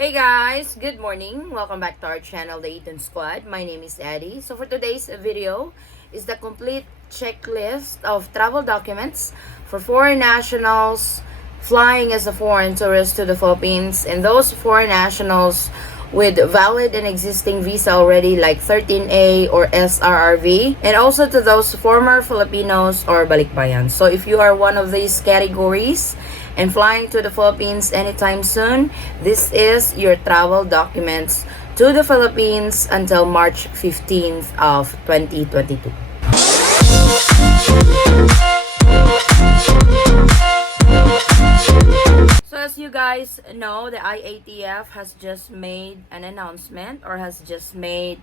Hey guys, good morning. Welcome back to our channel, the Eaton Squad. My name is Eddie. So for today's video is the complete checklist of travel documents for foreign nationals flying as a foreign tourist to the Philippines, and those foreign nationals with valid and existing visa already like 13A or SRRV, and also to those former Filipinos or Balikbayans. So if you are one of these categories and flying to the Philippines anytime soon, this is your travel documents to the Philippines until March 15th of 2022. So as you guys know, the IATF has just made an announcement or has just made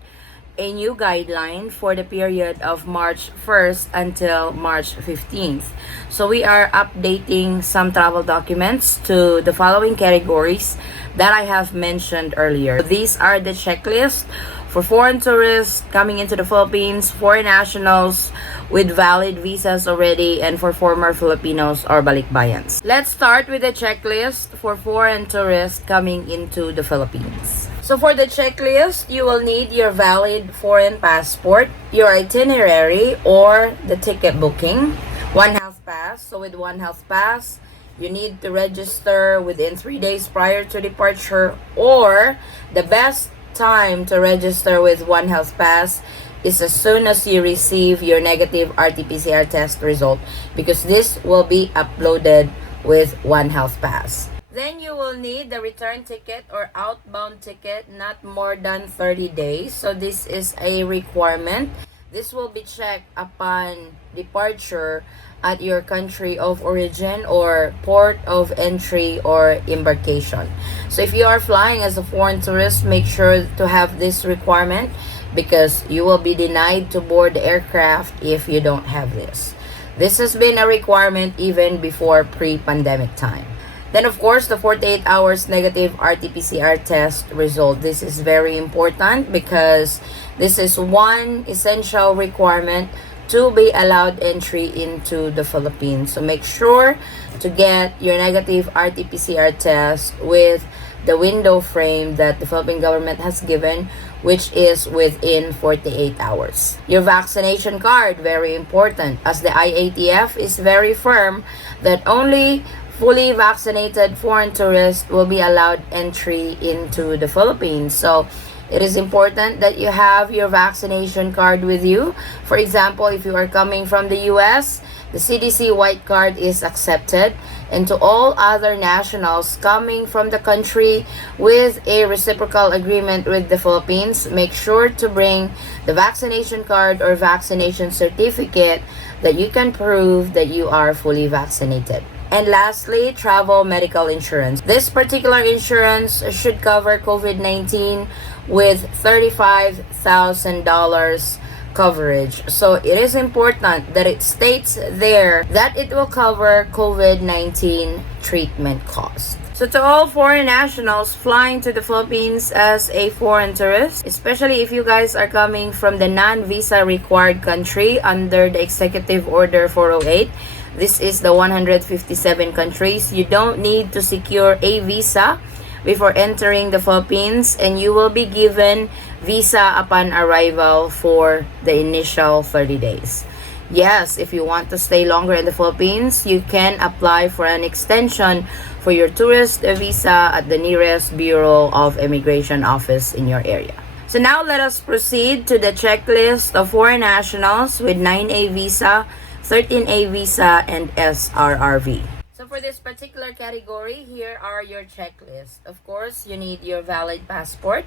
a new guideline for the period of March 1st until March 15th. So we are updating some travel documents to the following categories that I have mentioned earlier. These are the checklist for foreign tourists coming into the Philippines, foreign nationals with valid visas already, and for former Filipinos or Balikbayans. Let's start with the checklist for foreign tourists coming into the Philippines. So for the checklist, you will need your valid foreign passport, your itinerary or the ticket booking, one health pass. So with one health pass, you need to register within 3 days prior to departure, or the best time to register with one health pass is as soon as you receive your negative RT-PCR test result, because this will be uploaded with one health pass. Then you will need the return ticket or outbound ticket not more than 30 days. So this is a requirement. This will be checked upon departure at your country of origin or port of entry or embarkation. So if you are flying as a foreign tourist, make sure to have this requirement, because you will be denied to board the aircraft if you don't have this. This has been a requirement even before pre-pandemic time. Then of course, the 48 hours negative RT-PCR test result. This is very important because this is one essential requirement to be allowed entry into the Philippines. So make sure to get your negative RT-PCR test with the window frame that the Philippine government has given, which is within 48 hours. Your vaccination card, very important, as the IATF is very firm that only fully vaccinated foreign tourists will be allowed entry into the Philippines. So it is important that you have your vaccination card with you. For example, if you are coming from the US, the CDC white card is accepted. And to all other nationals coming from the country with a reciprocal agreement with the Philippines, make sure to bring the vaccination card or vaccination certificate that you can prove that you are fully vaccinated. And lastly, travel medical insurance. This particular insurance should cover COVID-19 with $35,000 coverage. So it is important that it states there that it will cover COVID-19 treatment costs. So to all foreign nationals flying to the Philippines as a foreign tourist, especially if you guys are coming from the non-visa required country under the Executive Order 408, this is the 157 countries. You don't need to secure a visa before entering the Philippines, and you will be given visa upon arrival for the initial 30 days. Yes, if you want to stay longer in the Philippines, you can apply for an extension for your tourist visa at the nearest Bureau of Immigration office in your area. So now let us proceed to the checklist of foreign nationals with 9A visa, 13A visa, and SRRV. So for this particular category, here are your checklists. Of course, you need your valid passport,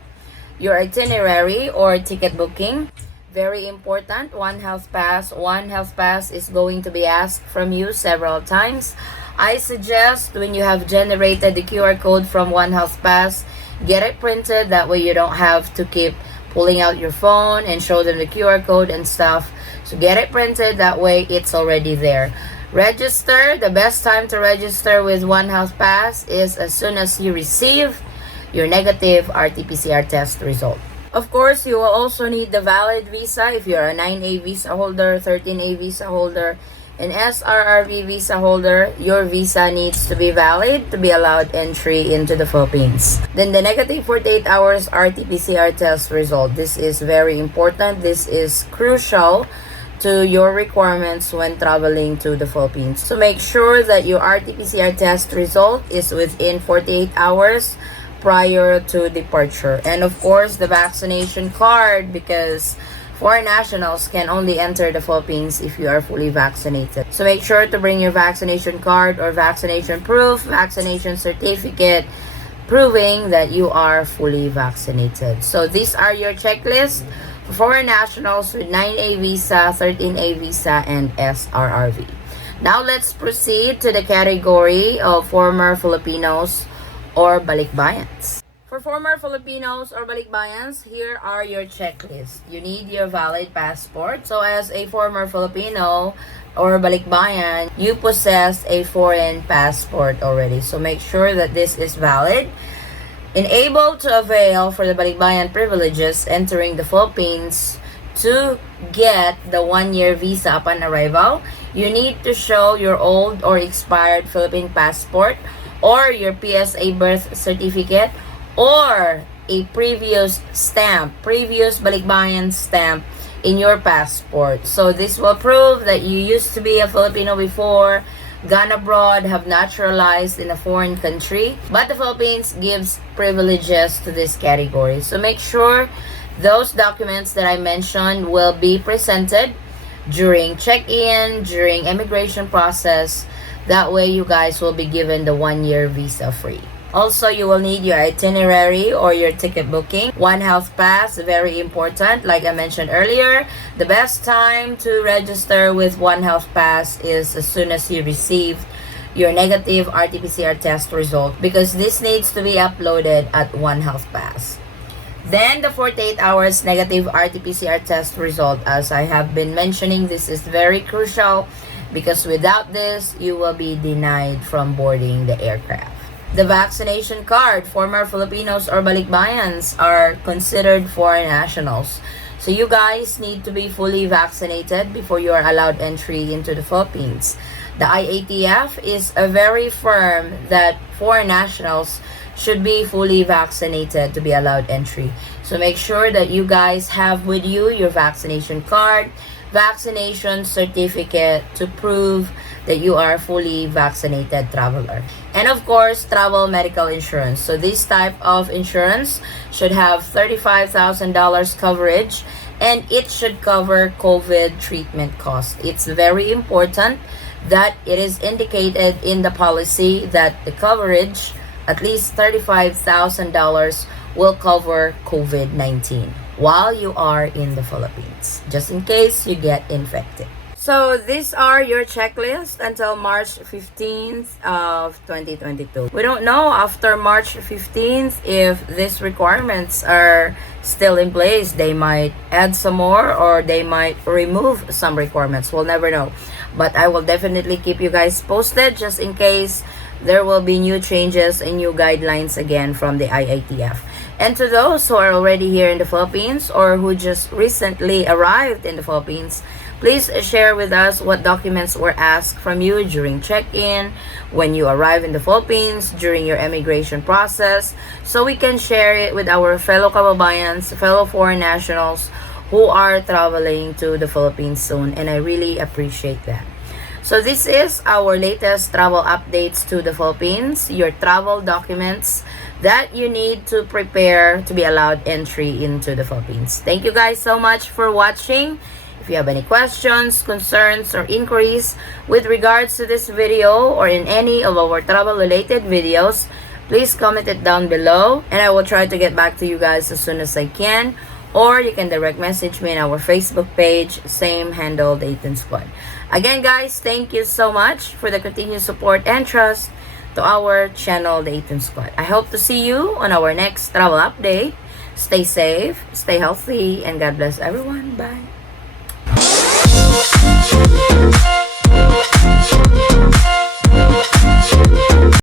your itinerary or ticket booking. Very important, one health pass. One health pass is going to be asked from you several times. I suggest when you have generated the QR code from one health pass, get it printed. That way you don't have to keep pulling out your phone and show them the QR code and stuff. So get it printed, that way it's already there. Register. The best time to register with one health pass is as soon as you receive your negative RT-PCR test result. Of course, you will also need the valid visa if you're a 9A visa holder, 13A visa holder, An SRRV visa holder, your visa needs to be valid to be allowed entry into the Philippines. Then the negative 48 hours RT-PCR test result. This is very important. This is crucial to your requirements when traveling to the Philippines. So make sure that your RT-PCR test result is within 48 hours prior to departure. And of course, the vaccination card, because foreign nationals can only enter the Philippines if you are fully vaccinated. So make sure to bring your vaccination card or vaccination proof, vaccination certificate, proving that you are fully vaccinated. So these are your checklists for foreign nationals with 9A visa, 13A visa, and SRRV. Now let's proceed to the category of former Filipinos or Balikbayans. For former Filipinos or Balikbayans, here are your checklists. You need your valid passport. So as a former Filipino or Balikbayan, you possess a foreign passport already. So make sure that this is valid. And able to avail for the Balikbayan privileges entering the Philippines to get the 1-year visa upon arrival, you need to show your old or expired Philippine passport or your PSA birth certificate or a previous Balikbayan stamp in your passport. So this will prove that you used to be a Filipino before, gone abroad, have naturalized in a foreign country, but the Philippines gives privileges to this category. So make sure those documents that I mentioned will be presented during check-in, during immigration process. That way you guys will be given the 1-year visa free. Also, you will need your itinerary or your ticket booking. One Health Pass, very important. Like I mentioned earlier, the best time to register with One Health Pass is as soon as you receive your negative RT-PCR test result, because this needs to be uploaded at One Health Pass. Then the 48 hours negative RT-PCR test result, as I have been mentioning, this is very crucial because without this, you will be denied from boarding the aircraft. The vaccination card, former Filipinos or Balikbayans are considered foreign nationals. So you guys need to be fully vaccinated before you are allowed entry into the Philippines. The IATF is very firm that foreign nationals should be fully vaccinated to be allowed entry. So make sure that you guys have with you your vaccination card, vaccination certificate to prove that you are fully vaccinated traveler. And of course, travel medical insurance. So this type of insurance should have $35,000 coverage, and it should cover COVID treatment costs. It's very important that it is indicated in the policy that the coverage, at least $35,000, will cover COVID-19 while you are in the Philippines, just in case you get infected. So these are your checklist until March 15th of 2022. We don't know after March 15th if these requirements are still in place. They might add some more or they might remove some requirements. We'll never know. But I will definitely keep you guys posted just in case there will be new changes and new guidelines again from the IATF. And to those who are already here in the Philippines or who just recently arrived in the Philippines, please share with us what documents were asked from you during check-in, when you arrive in the Philippines, during your immigration process, so we can share it with our fellow kababayans, fellow foreign nationals who are traveling to the Philippines soon, and I really appreciate that. So this is our latest travel updates to the Philippines, your travel documents that you need to prepare to be allowed entry into the Philippines. Thank you guys so much for watching. If you have any questions, concerns, or inquiries with regards to this video or in any of our travel related videos, please comment it down below and I will try to get back to you guys as soon as I can. Or you can direct message me in our Facebook page, same handle, the Eaton Squad. Again guys, thank you so much for the continued support and trust to our channel, the Eaton Squad. I hope to see you on our next travel update. Stay safe, stay healthy, and God bless everyone. Bye.